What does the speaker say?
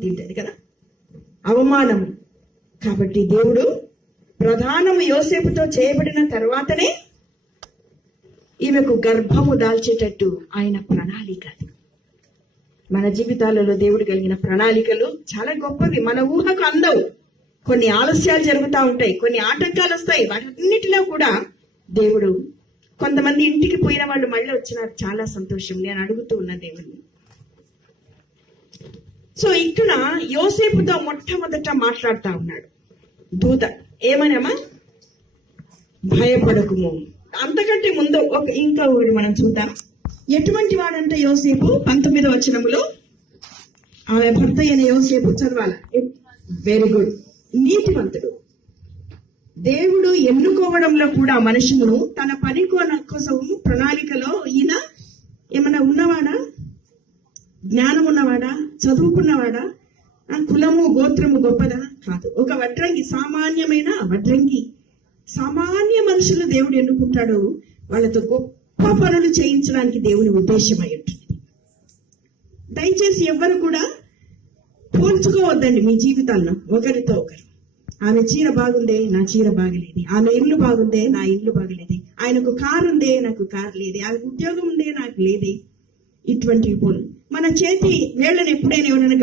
తింటది కదా, అవమానం. కాబట్టి దేవుడు ప్రధానము యోసేపుతో చేయబడిన తర్వాతనే ఈమెకు గర్భము దాల్చేటట్టు ఆయన ప్రణాళిక. మన జీవితాలలో దేవుడు కలిగిన ప్రణాళికలు చాలా గొప్పవి, మన ఊహకు అందవు. కొన్ని ఆలస్యాలు జరుగుతూ ఉంటాయి, కొన్ని ఆటంకాలు వస్తాయి. వాటన్నిటిలో కూడా దేవుడు, కొంతమంది ఇంటికి పోయిన వాళ్ళు మళ్ళీ వచ్చినారు, చాలా సంతోషం. నేను అడుగుతూ ఉన్న దేవుడిని. సో ఇక్కడ యోసేపుతో మొట్టమొదట మాట్లాడుతూ ఉన్నాడు దూత. ఏమనమ్మా, భయపడకుము. అంతకంటే ముందు ఇంకా ఒకటి మనం చూద్దాం. ఎటువంటి వాడంటే యోసేపు 19వ వచనములో, ఆమె భర్త అయిన యోసేపు, చదవాల, వెరీ గుడ్, నీతివంతుడు. దేవుడు ఎన్నుకోవడంలో కూడా మనుషులను తన పని కోసం ప్రణాళికలో ఈయన ఏమన్నా ఉన్నవాడా, జ్ఞానం ఉన్నవాడా, చదువుకున్నవాడా, కులము గోత్రము గొప్పదా? కాదు. ఒక వడ్రంగి, సామాన్యమైన వడ్రంగి, సామాన్య మనుషులు దేవుడు ఎన్నుకుంటాడు. వాళ్ళతో గొప్ప పనులు చేయించడానికి దేవుని ఉద్దేశమై ఉంటుంది. దయచేసి ఎవ్వరు కూడా పోల్చుకోవద్దండి మీ జీవితాల్లో ఒకరితో ఒకరు. ఆమె చీర బాగుందే, నా చీర బాగలేదు. ఆమె ఇల్లు బాగుందే, నా ఇల్లు బాగలేదు. ఆయనకు కారు ఉందే, నాకు కారు లేదే. ఆయనకు ఉద్యోగం ఉందే, నాకు లేదే. ఇటువంటివి పోలు. మన చేతి వేళ్ళని ఎప్పుడైనా ఎవరైనా